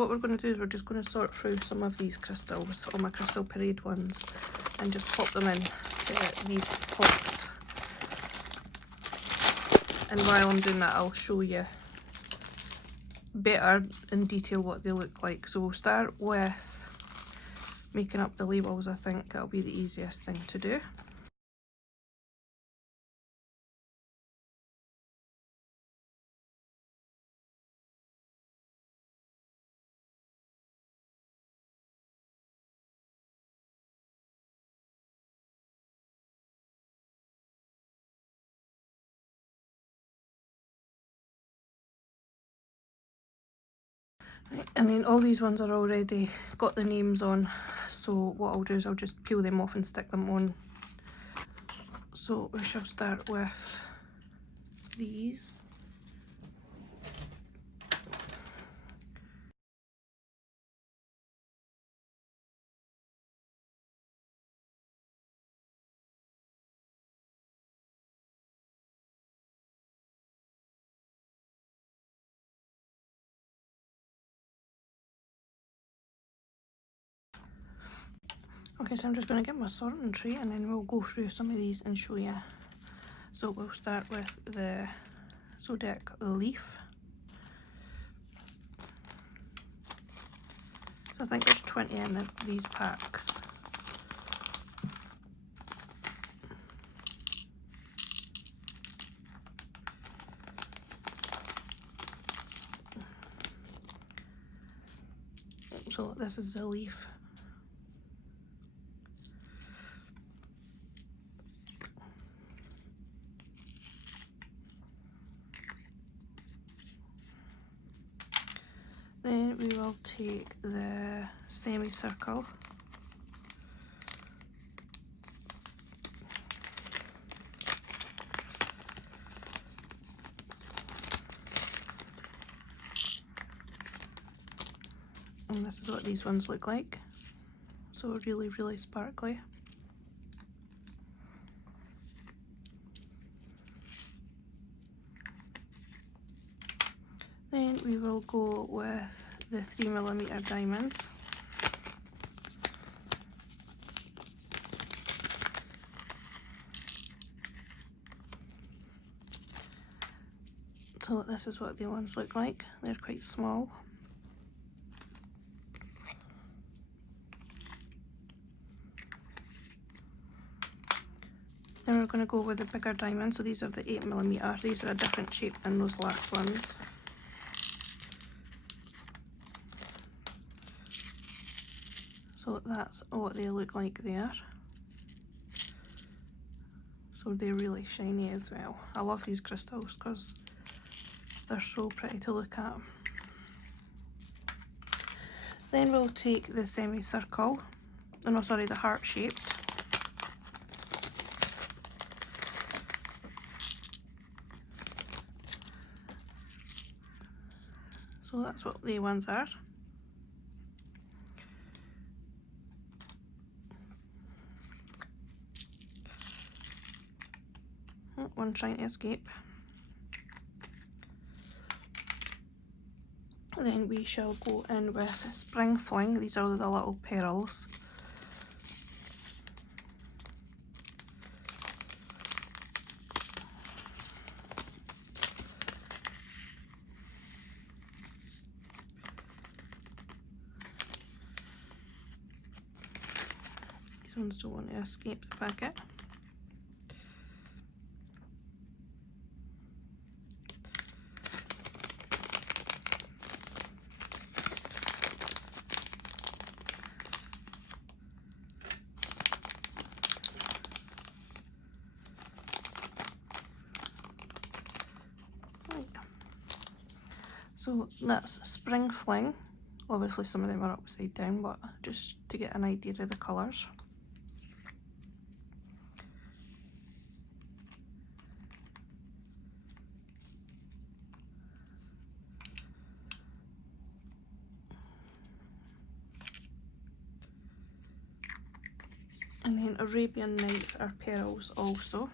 what we're going to do is we're just going to sort through some of these crystals, all my Crystal Parade ones, and just pop them in to these pots. And while I'm doing that, I'll show you better in detail what they look like. So we'll start with making up the labels. I think that'll be the easiest thing to do. Right, and then all these ones are already got the names on, so what I'll do is I'll just peel them off and stick them on. So we shall start with these. Okay, so I'm just going to get my sorting tray and then we'll go through some of these and show you. So we'll start with the Zodiac leaf. So I think there's 20 in these packs. So this is the leaf. Then we will take the semicircle. And this is what these ones look like. So really, really sparkly. Then we will go with the 3mm diamonds. So this is what the ones look like. They're quite small. Then we're going to go with the bigger diamonds. So these are the 8mm. These are a different shape than those last ones. So that's what they look like there. So they're really shiny as well. I love these crystals because they're so pretty to look at. Then we'll take the semicircle, oh no sorry, the heart shaped. So that's what the ones are. Oh, one trying to escape. Then we shall go in with Spring Fling. These are the little pearls. These ones don't want to escape the packet. So that's Spring Fling. Obviously some of them are upside down, but just to get an idea of the colours. And then Arabian Nights are pearls also.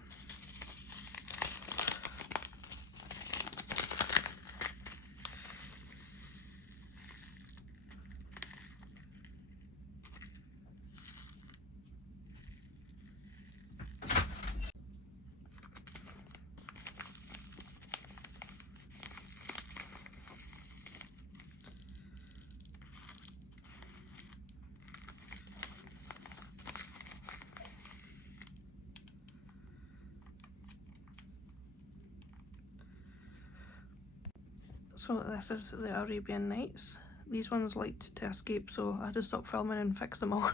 So this is the Arabian Nights. These ones liked to escape, so I had to stop filming and fix them all.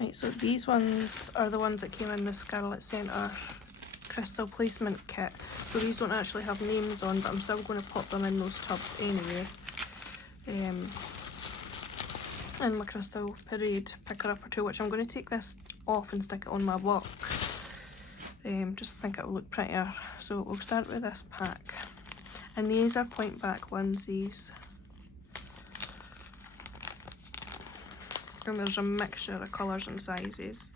Right, so these ones are the ones that came in the Scarlet Centre crystal placement kit. So these don't actually have names on, but I'm still going to pop them in those tubs anyway. In my Crystal Parade picker-upper tool, which I'm going to take this off and stick it on my box. Just think it will look prettier. So we'll start with this pack. And these are point back onesies. And there's a mixture of colours and sizes.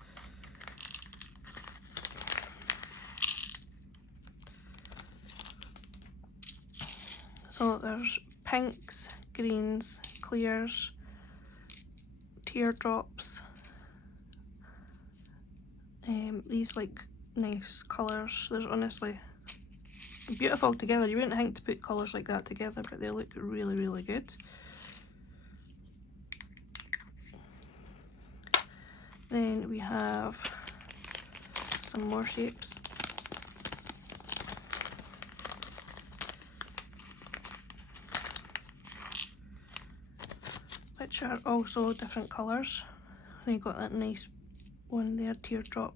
So there's pinks, greens, clears, teardrops. These like nice colours. There's honestly beautiful together. You wouldn't think to put colours like that together, but they look really, really good. Then we have some more shapes. Which are also different colours. And you've got that nice one there, teardrop,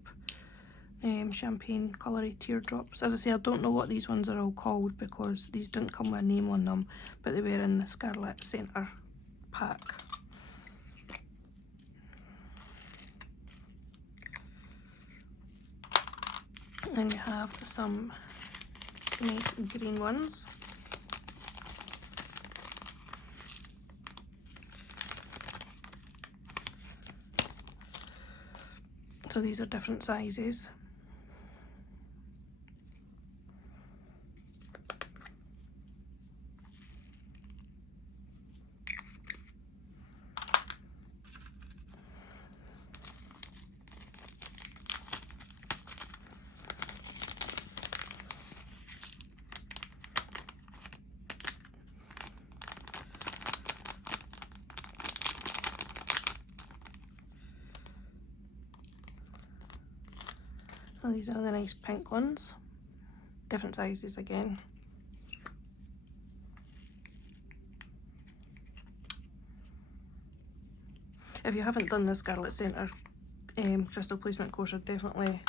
champagne coloury teardrops. As I say, I don't know what these ones are all called because these didn't come with a name on them, but they were in the Scarlet Centre pack. Then we have some nice green ones. So these are different sizes. So these are the nice pink ones, different sizes again. If you haven't done the Scarlet Centre crystal placement course, I'd definitely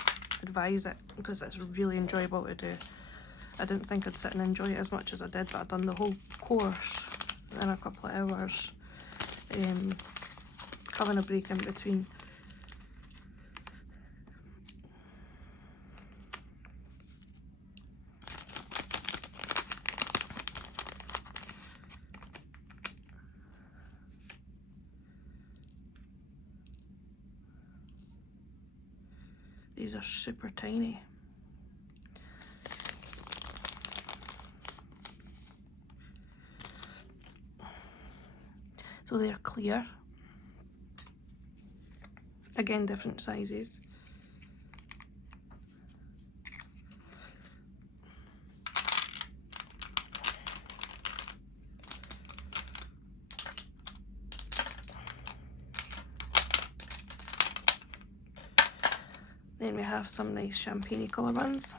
advise it because it's really enjoyable to do. I didn't think I'd sit and enjoy it as much as I did, but I've done the whole course in a couple of hours, having a break in between. These are super tiny. So they're clear. Again, different sizes. Then we have some nice champagne colour ones.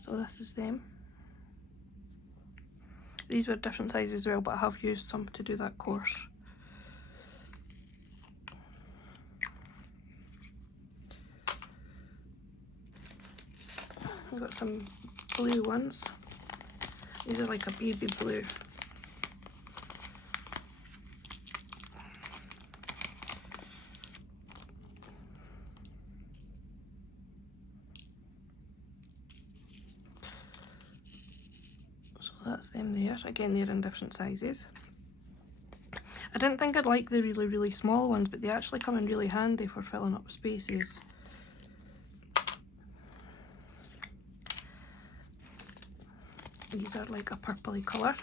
So this is them. These were different sizes as well, but I have used some to do that course. I've got some blue ones. These are like a baby blue. that's them there. Again, they're in different sizes. I didn't think I'd like the really, really small ones, but they actually come in really handy for filling up spaces. These are like a purpley colour.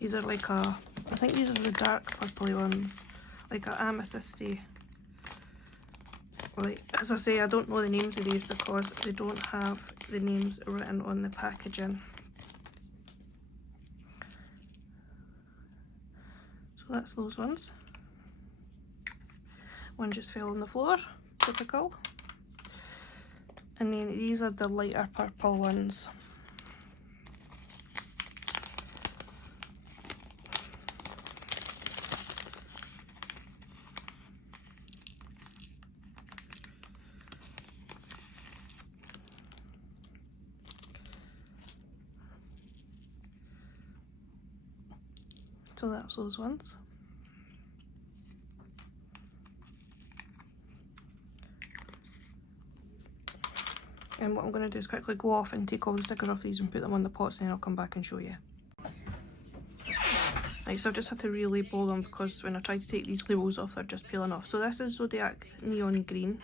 These are like a, I think these are the dark purpley ones, like a amethysty. Like, as I say, I don't know the names of these because they don't have the names written on the packaging. So that's those ones. One just fell on the floor, typical. And then these are the lighter purple ones. So that's those ones. And what I'm going to do is quickly go off and take all the stickers off these and put them on the pots, and then I'll come back and show you. Right, so I've just had to relabel them because when I try to take these labels off, they're just peeling off. So this is Zodiac Neon Green.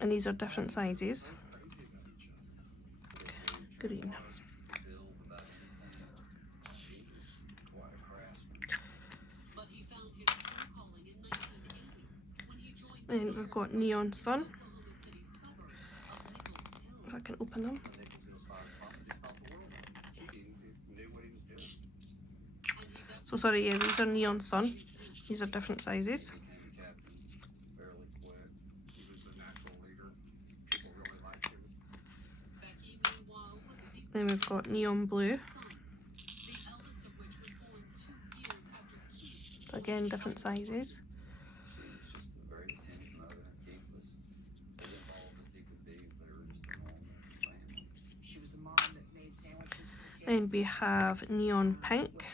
And these are different sizes. Green. Then we've got Neon Sun. If I can open them. So sorry, yeah, these are Neon Sun. These are different sizes. Then we've got Neon Blue. Again, different sizes. Then we have Neon Pink.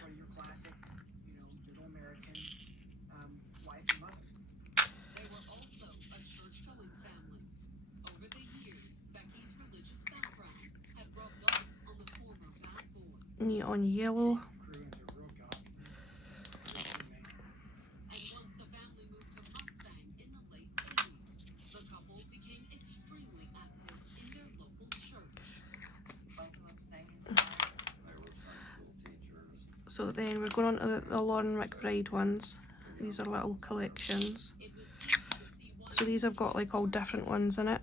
Neon Yellow. So then we're going on to the Lauren McBride ones. These are little collections. So these have got like all different ones in it.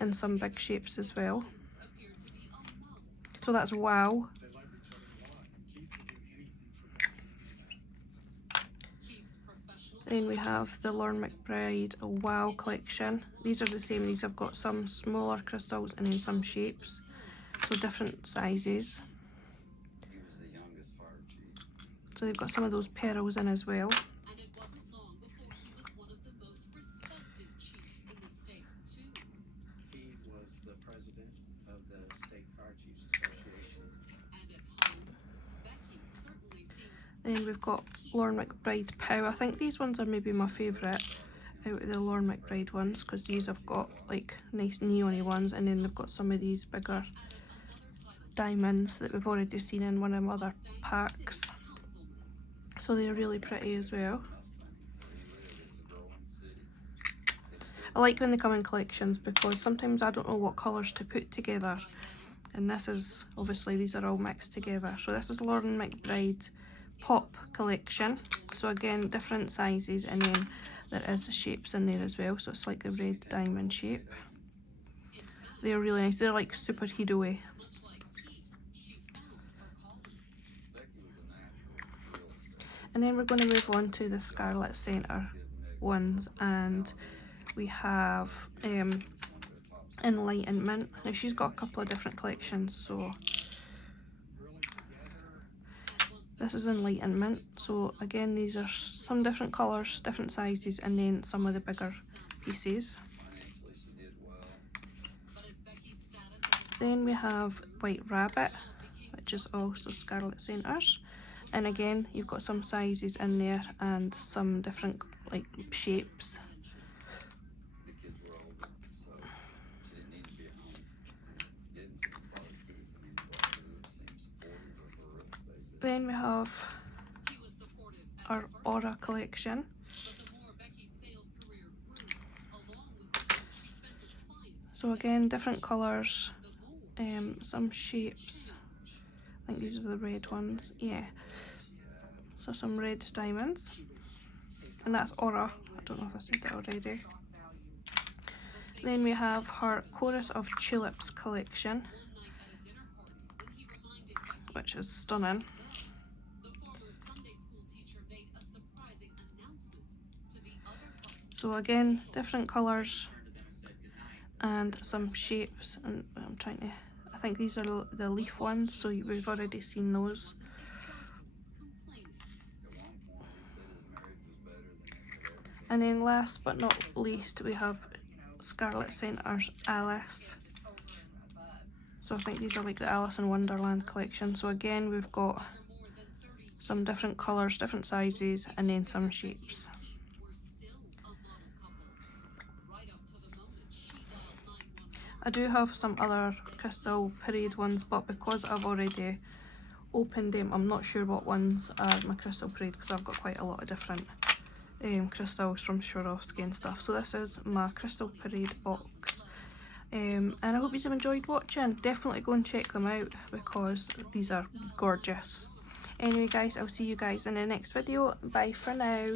And some big shapes as well. So that's Wow. Then we have the Lauren McBride Wow collection. These are the same, these have got some smaller crystals and then some shapes. So different sizes. So they've got some of those pearls in as well. He was the president of the State Fire Chiefs Association. Then we've got Lauren McBride Pow. I think these ones are maybe my favourite out of the Lauren McBride ones because these have got like nice neon-y ones, and then they've got some of these bigger diamonds that we've already seen in one of my other packs. So they're really pretty as well. I like when they come in collections because sometimes I don't know what colours to put together, and this is, obviously these are all mixed together. So this is Lauren McBride Pop collection. So again, different sizes, and then there is shapes in there as well. So it's like a red diamond shape. They're really nice. They're like superhero-y. And then we're going to move on to the Scarlet Centre ones, and we have Enlightenment. Now she's got a couple of different collections, so this is Enlightenment. So again, these are some different colours, different sizes, and then some of the bigger pieces. Then we have White Rabbit, which is also Scarlet Centres. And again, you've got some sizes in there and some different like shapes. Then we have our Aura collection. So again, different colours, some shapes. I think these are the red ones, yeah. So some red diamonds. And that's Aura. I don't know if I said that already. Then we have her Chorus of Tulips collection, which is stunning. So again, different colours and some shapes, and I'm trying to, I think these are the leaf ones, so we've already seen those. And then last but not least, we have Scarlet Centre's Alice. So I think these are like the Alice in Wonderland collection. So again, we've got some different colours, different sizes, and then some shapes. I do have some other Crystal Parade ones, but because I've already opened them, I'm not sure what ones are my Crystal Parade, because I've got quite a lot of different crystals from Swarovski and stuff. So this is my Crystal Parade box, and I hope you've enjoyed watching. Definitely go and check them out because these are gorgeous. Anyway guys, I'll see you guys in the next video. Bye for now.